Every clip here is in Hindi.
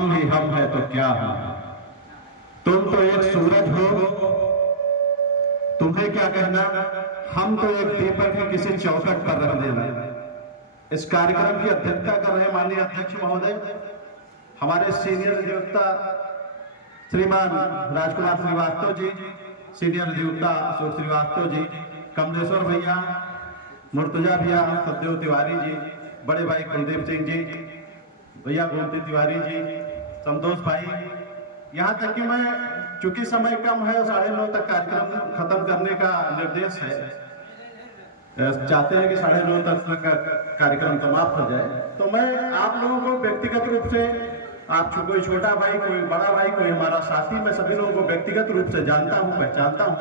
हम ही हम है तो क्या है, तुम तो एक सूरज हो, तुम्हें क्या कहना, हम तो एक दीपक है किसी चौखट पर रख देना। इस कार्यक्रम की अध्यक्षता कर रहे माननीय अध्यक्ष महोदय, हमारे सीनियर अधिवक्ता श्रीमान राजकुमार श्रीवास्तव जी, सीनियर अधिवक्ता अशोक श्रीवास्तव जी, कमलेश्वर भैया, मुर्तजा भैया, सतदेव तिवारी जी, बड़े भाई कुलदीप सिंह जी, भैया गोमती तिवारी जी, संतोष भाई, यहाँ तक कि मैं, चूंकि समय कम है, 9:30 तक कार्यक्रम खत्म करने का निर्देश है, चाहते हैं कि 9:30 तक कार्यक्रम समाप्त हो जाए, तो मैं आप लोगों को व्यक्तिगत रूप से, आप कोई छोटा भाई, कोई बड़ा भाई, कोई हमारा साथी, मैं सभी लोगों को व्यक्तिगत रूप से जानता हूं, पहचानता हूं,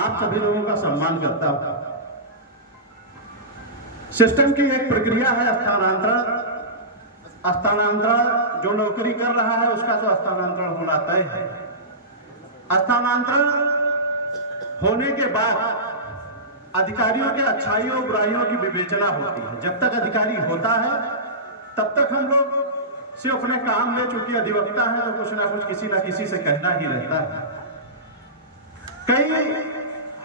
आप सभी लोगों का सम्मान करता हूं। सिस्टम की एक प्रक्रिया है स्थानांतरण। स्थानांतरण जो नौकरी कर रहा है उसका तो स्थानांतरण होना तय है। स्थानांतरण होने के बाद अधिकारियों के अच्छाइयों बुराइयों की विवेचना होती है। जब तक अधिकारी होता है तब तक हम लोग से अपने काम में, चूंकि अधिवक्ता है तो कुछ ना कुछ किसी ना किसी से कहना ही रहता है। कई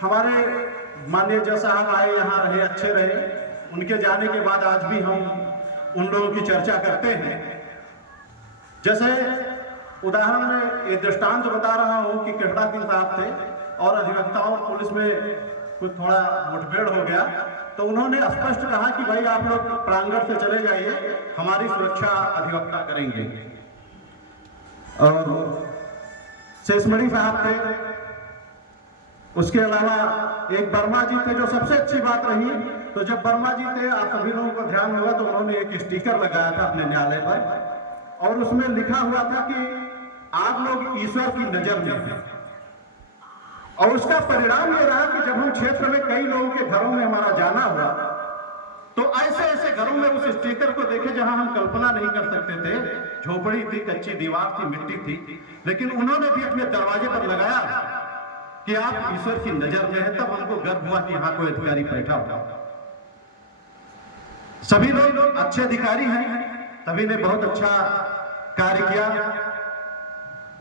हमारे माननीय जज साहब आए, यहाँ रहे, अच्छे रहे, उनके जाने के बाद आज भी हम उन लोगों की चर्चा करते हैं। जैसे उदाहरण में एक दृष्टांत बता रहा हूं कि केवड़ा सिंह साहब थे और अधिवक्ताओं पुलिस में कुछ थोड़ा मुठभेड़ हो गया, तो उन्होंने स्पष्ट कहा कि भाई आप लोग प्रांगण से चले जाइए, हमारी सुरक्षा अधिवक्ता करेंगे। और शेषमणि साहब थे, उसके अलावा एक वर्मा जी थे। जो सबसे अच्छी बात रही, तो जब वर्मा जी थे, आप सभी लोगों को ध्यान होगा, तो उन्होंने एक स्टिकर लगाया था अपने न्यायालय पर और उसमें लिखा हुआ था कि आप लोग ईश्वर की नजर में हैं। और उसका परिणाम ये रहा कि जब हम क्षेत्र में कई लोगों के घरों में हमारा जाना हुआ, तो ऐसे ऐसे घरों में उस स्टिकर को देखे जहां हम कल्पना नहीं कर सकते थे। झोपड़ी थी, कच्ची दीवार थी, मिट्टी थी, लेकिन उन्होंने भी अपने दरवाजे पर लगाया कि आप ईश्वर की नजर में हैं। तब हमको गर्व हुआ कि यहाँ कोई अधिकारी बैठा हुआ। सभी लोग अच्छे अधिकारी हैं, सभी ने बहुत अच्छा कार्य किया।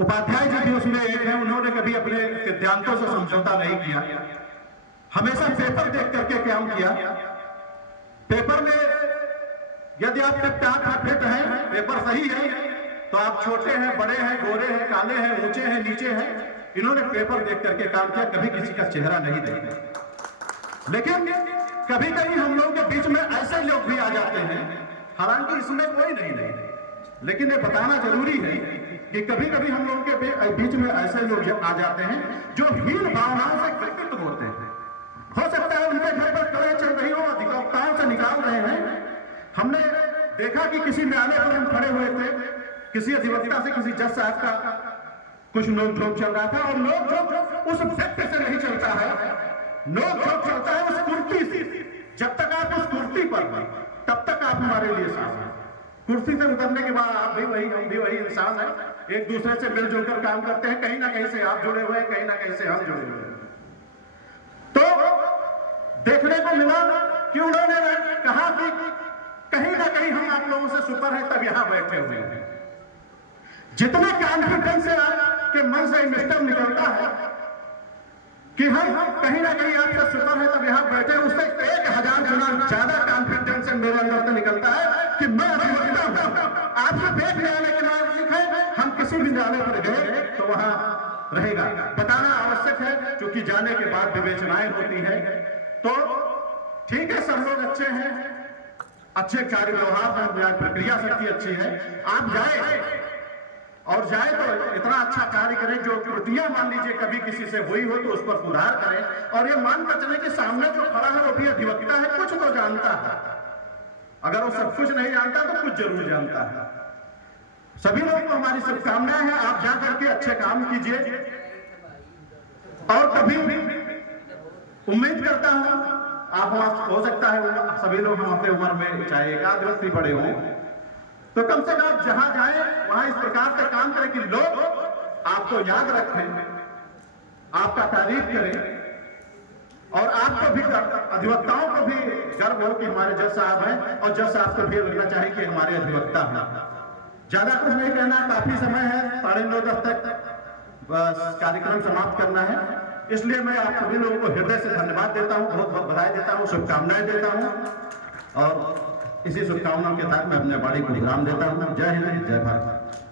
उपाध्याय जी भी उसमें एक है, उन्होंने कभी अपने सिद्धांतों से समझौता नहीं किया, हमेशा पेपर देख करके काम किया। पेपर में यदि आप फिट हैं, पेपर सही है, तो आप छोटे हैं, बड़े हैं, गोरे हैं, काले हैं, ऊंचे हैं, नीचे हैं, इन्होंने पेपर देख करके काम किया, कभी किसी का चेहरा नहीं देखा। लेकिन कभी कभी हम लोगों के बीच में ऐसे लोग भी आ जाते हैं, हालांकि इसमें कोई नहीं, लेकिन ये बताना जरूरी है कि कभी कभी हम लोगों के बीच में ऐसे लोग आ जाते हैं जो हीन भावनाओं से ग्रसित होते हैं। हो सकता है उनके घर पर कड़े चल रही हो, अधिवक्ताओं से निकाल रहे हैं। हमने देखा कि किसी न्यायालय पर हम खड़े हुए थे, किसी अधिवक्ता से किसी जज साहब का कुछ नोक-झोंक चल रहा था, और नोक-झोंक उस व्यक्ति से नहीं चलता है, नोक-झोंक चलता है उस कुर्सी से। जब तक आप उस कुर्सी पर हैं, तब तक आप हमारे लिए साथ हैं। कुर्सी से उतरने के बाद आप भी वही, हम भी वही इंसान हैं, एक दूसरे से मिलजुल कर काम करते हैं। कहीं ना कहीं से आप जुड़े हुए हैं, कहीं ना कहीं से हम जुड़े हुए हैं। तो देखने को मिला कि उन्होंने कहा कि कहीं ना कहीं हम आप लोगों से सुपर हैं, तब यहां बैठे हुए हैं। जितने कॉन्फिडेंस से आपके मन से मिस्टर निकलता है कि हम कहीं ना कहीं आपसे सुपर है, तब यहां बैठे, उससे 1000 गुना ज्यादा कॉन्फिडेंस से मेरे अंदर से निकलता है कि मैं अधिवक्ता हूं। आपसे देख न्यायालय के नाम लिखे, हम किसी भी न्यायालय पर गए तो वहां रहेगा। बताना आवश्यक है, क्योंकि जाने के बाद विवेचनाएं होती है। तो ठीक है, सब लोग अच्छे हैं, अच्छे कार्य व्यवहार है, न्याय प्रक्रिया सबकी अच्छी है। आप जाए और जाए तो इतना अच्छा कार्य करें, जो त्रुटियां मान लीजिए कभी किसी से हुई हो तो उस पर सुधार करें। और ये मानकर चले कि सामने जो खड़ा है वो भी अधिवक्ता है, कुछ तो जानता है। अगर वो सब कुछ नहीं जानता तो कुछ जरूर जानता है। सभी लोगों को हमारी शुभकामनाएं हैं। आप जाकर के अच्छे काम कीजिए, और कभी उम्मीद करता हूं आप, हो सकता है सभी लोग हम अपने उम्र में चाहे एक आध व्यक्ति बड़े हों, तो कम से कम जहां जाए वहां इस प्रकार से काम करें कि लोग आपको याद रखें, आपका तारीफ करें, और आपको भी, अधिवक्ताओं को भी गर्व हो कि हमारे जज साहब हैं, और जज साहब को भी लगना चाहिए कि हमारे अधिवक्ता हैं। ज्यादा कुछ नहीं कहना, काफी समय है, 9:30 तक बस कार्यक्रम समाप्त करना है। इसलिए मैं आप सभी लोगों को हृदय से धन्यवाद देता हूं, बहुत बहुत बधाई देता हूं, शुभकामनाएं देता हूं और इसी शुभकामनाओं के साथ मैं अपने वाणी को विराम देता हूं। जय हिंद, जय भारत।